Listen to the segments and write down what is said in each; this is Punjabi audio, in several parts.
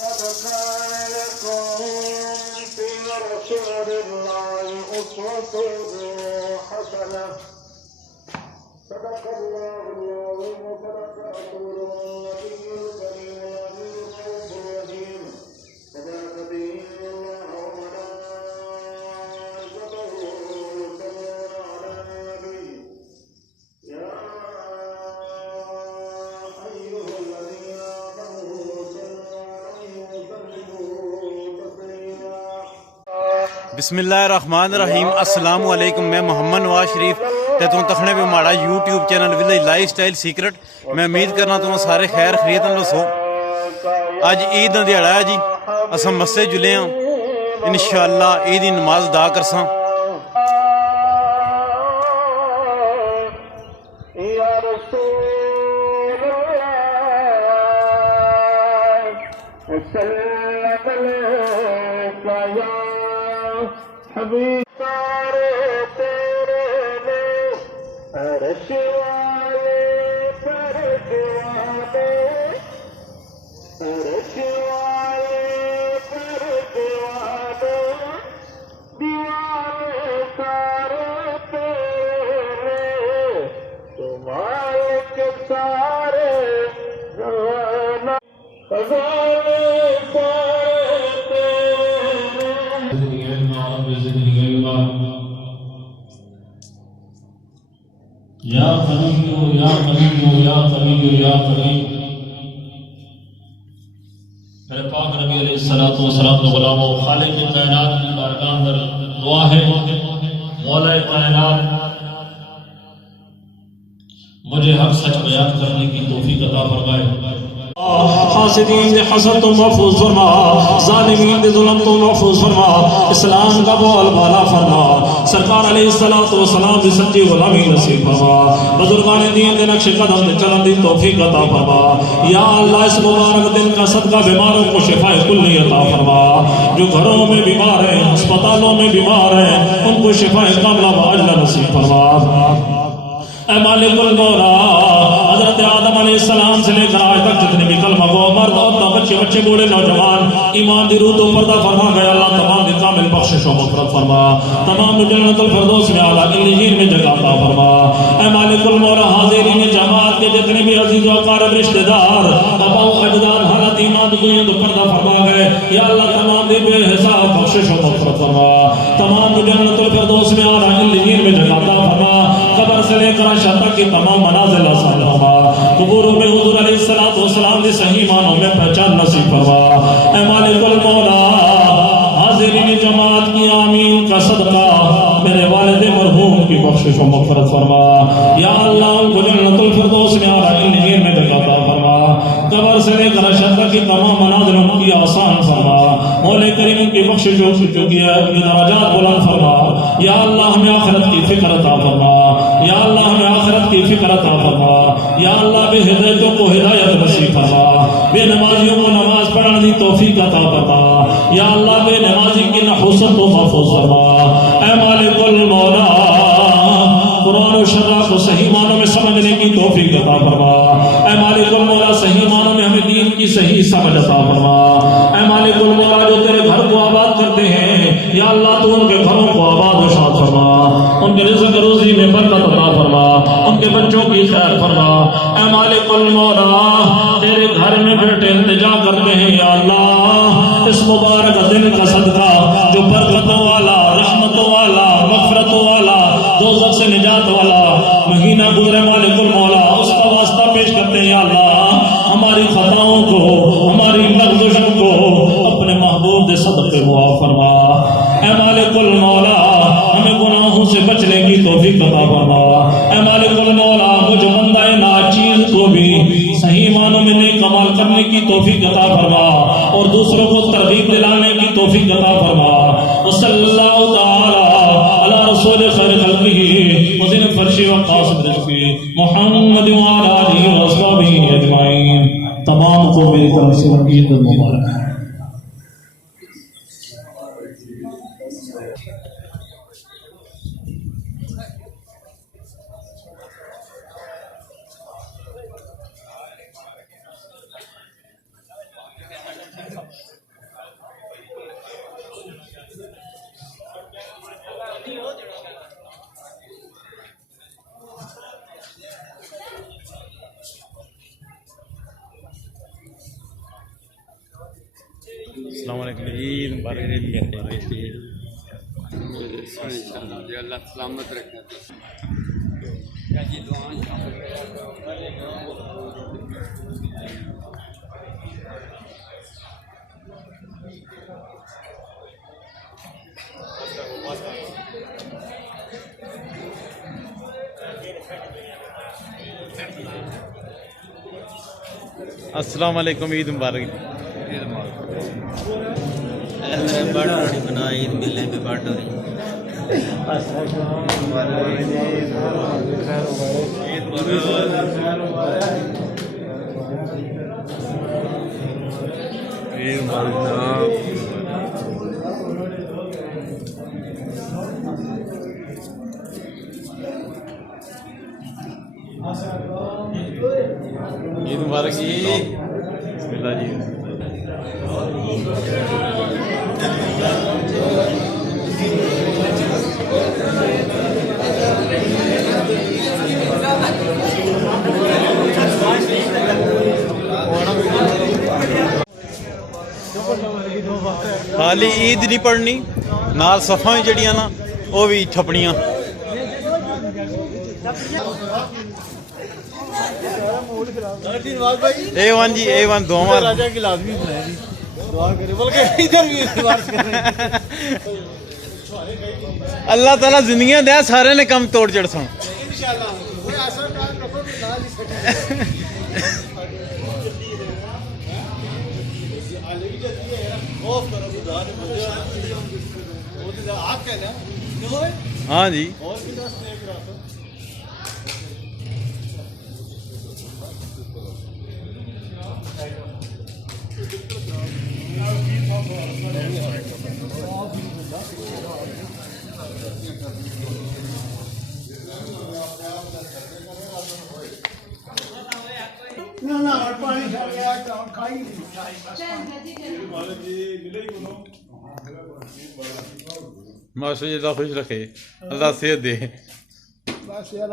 قد كان لكم في رسول الله أسوة حسنة صدق الله العظيم وصدق رسوله النبي الكريم العزيز الرحيم تبارك به الله وملائكته يصلون على النبي يا أيها الذين آمنوا صلوا عليه وسلموا تسليما. بسم اللہ الرحمن الرحیم. السلام علیکم. میں محمد نواز شریف تے تم تکھنے پہ ماڑا YouTube channel village lifestyle secret. میں امید کرنا تم سارے خیر خیریت نال سو. اج عید دا دیہڑا ہے جی. اساں مسجد جلے ہاں انشاءاللہ عید دی نماز ادا کرساں. يا رسول الله وسلم عليك يا حبيب تیرے نے عرش والے پر دیوانے عرش والے پر دیوانے دیوانے سارے تیرے تو مالک سارے زمانہ خزانے سارے تیرے. یا قریب یا قریب یا قریب یا قریب. میرے پاک نبی علیہ الصلوۃ والسلام کے غلاموں، خالق کائنات کی بارگاہ اندر دعا ہے، مولا کائنات مجھے حق سچ بیان کرنے کی توفیق عطا فرمائے. حاسدین دے حسد تو محفوظ فرما، ظالمین دے ظلم تو محفوظ فرما، اسلام کا بول بالا فرما، سرکار علیہ السلام دی سچی غلامی نصیب فرما، بزرگان دین دے نقش قدم دے چلن دی توفیق عطا فرما. یا اللہ اس مبارک دن کا صدقہ بیماروں کو شفاء کلی عطا فرما. جو گھروں میں بیمار ہیں، ہسپتالوں میں بیمار ہیں، ان کو شفاء کاملہ و عاجلہ نصیب فرما. اے مالک المولا، حضرت آدم علیہ السلام سے لے کر آج تک جتنے بھی کلمہ گو مرد عورتیں بچے بچے بوڑھے نوجوان ایمان دی روح تو پردہ فرما گئے، اللہ تمام دی کامل بخشش و مغفرت فرما، تمام جنت الفردوس میں اعلیٰ علیین میں جگہ عطا فرما. اے مالک المولا، حاضرین جماعت کے جتنے بھی عزیز و اقارب رشتہ دار آبا و اجداد حالت ایمان دی تو پردہ فرما گئے، یا اللہ تمام دی بے حساب بخشش و مغفرت فرما، تمام جنت الفردوس میں اعلیٰ علیین میں جگہ عطا فرما. قبر سے لے کر شہادت کی تمام منازل آسان فرما، قبوروں میں حضور علیہ السلام کی صحیح معنوں میں پہچان نصیب فرما. اے مالک المولا، حاضرین جماعت کی آمین کا صدقہ میرے والد مرحوم کی بخشش و مغفرت فرما. یا اللہ ان کو جنت الفردوس میں اعلیٰ علیین میں جگہ عطا فرما. قبر سے لے کر شہادت کی تمام منازلوں کی آسان فرما. مولا کریم کی بخشش جو کی ہے اپنی درجات بلند فرما. یا اللہ ہمیں آخرت کی فکر عطا فرما. یا اللہ ہمیں آخرت کی فکر عطا فرما. یا اللہ بے ہدایتوں کو ہدایت نصیب فرما، بے نمازیوں کو نماز پڑھنے کی توفیق عطا فرما. یا اللہ بے نمازی کی نحوست کو محفوظ فرما. اے مالک المولا، قرآن و شرع کو صحیح معنوں میں سمجھنے کی توفیق عطا فرما. اے مالک المولا، صحیح معنوں میں ہمیں دین کی صحیح سمجھ عطا فرما. اے مالک المولا، جو تیرے گھر کو آباد کرتے ہیں، یا اللہ تو ان کے گھروں کو آباد و شاد فرما، ان کے رزق روزی میں برکت عطا فرما، ان کے بچوں کی خیر فرما. اے مالک المولا، تیرے گھر میں بیٹے التجا کرتے ہیں، یا اللہ اس مبارک دن کا صدقہ جو برکتوں والا، رحمتوں والا، مغفرتوں والا، دوزخ سے نجات والا مہینہ گزرے، مالک المولا اس کا واسطہ پیش کرتے ہیں. یا اللہ ہماری خطاؤں کو، ہماری لغزشوں کو اپنے محبوب دے صدقے معاف فرما. اے مالک المولا، ہمیں گناہوں سے بچنے کی توفیق عطا فرما. اے مالک المولا، مجھ بندہ ناچیز کو بھی صحیح معنوں میں نیک عمل کرنے کی توفیق عطا فرما اور دوسروں کو ترغیب دلانے کی توفیق عطا فرما. وصلی اللہ تعالی علی رسول خیر خلقہ وزن فرشی وقاسم رزقی محمد وعلی آلہ وصحبہ اجمعین. تمام کو میری طرف سے عید مبارک. अस्सलाम वालेकुम, ईद मुबारक। अल्लाह सलामत रखे। अस्सलाम वालेकुम, ईद मुबारक। बड़ा बना ईद मिलने पे बांट रही ईद मुबारक जी। बिस्मिल्लाह जी। खाली ईद नहीं पढ़नी, नाल सफा भी जड़ियां ना वो भी ठपनियां। A1 जी, A1 दोवां राजा की लाजमी बनाए जी, दुआ करे बल्कि इधर भी बारिश कर रहे हैं। अल्लाह ताला जिंदगियां दे सारे ने कम तोड़ जड़ सन इंशाल्लाह। कोई ऐसा काम रखो कि नाल ही सटे आले भी जल्दी है ऑफ करो खुदा ने बंदे वो तो आप कहना क्यों है। हां जी, और भी 10 स्नेक रखो। ना और पानी खा गया खाई माशा अल्लाह खुश रखे, अल्लाह सेहत दे। बस यार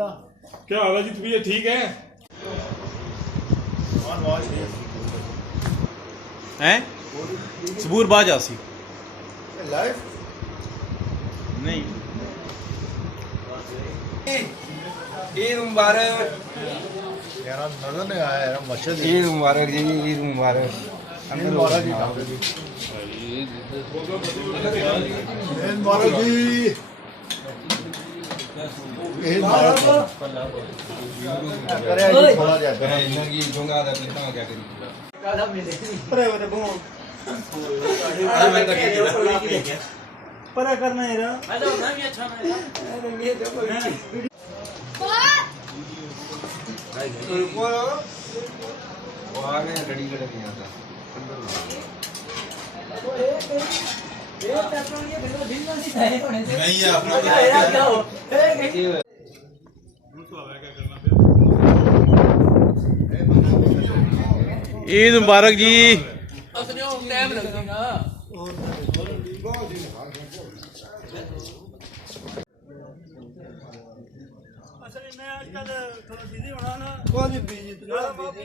क्या होगा जी, तबीयत ठीक है हैं? सबूर बाज आसी लाइव नहीं। ईद मुबारक यार नजर नहीं आया यार मस्जिद। ईद मुबारक जी, ईद मुबारक। ईद मुबारक जी, ईद मुबारक जी, ईद मुबारक। करे थोड़ा ज्यादा इनकी जोंगा दा लिखा क्या करी अरे वो देखो परा करना है यार। हेलो ना भी अच्छा ना ये देखो वो आगे लड़ी लड़ी नहीं आता नहीं है अपना क्या हो ईद मुबारक जी। टाइम लगेगा। असल में आजकल थोड़ा बिजी होना ना। कौन बिजी?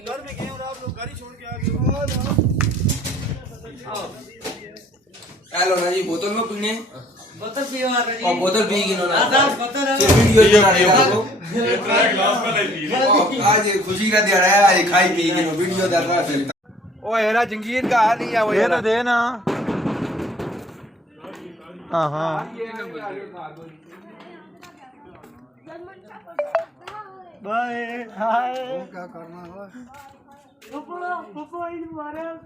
घर में गए और आप लोग गाड़ी छोड़ के आ गए। हेलो ना जी, बोतल में पीने बोतल पियो आ रही और बोतल पी गिनो ना बोतल वीडियो बना रहे हो आज खुशी का दिन है, आज खाई पी गिनो वीडियो डाल रहा है। ओ हेरा जंगीर का हाल नहीं है वो ये तो दे ना। हाँ हाँ बाय हाय। क्या करना है? पप्पा ईद मुबारक।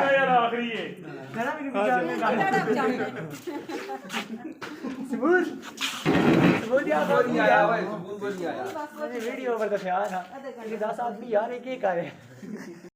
यार आखिरी है मेरा भी विचार में सबूर यार नहीं आया भाई, सबूत नहीं आया। वीडियो पर तो ध्यान है 10 आदमी यार एक ही करे।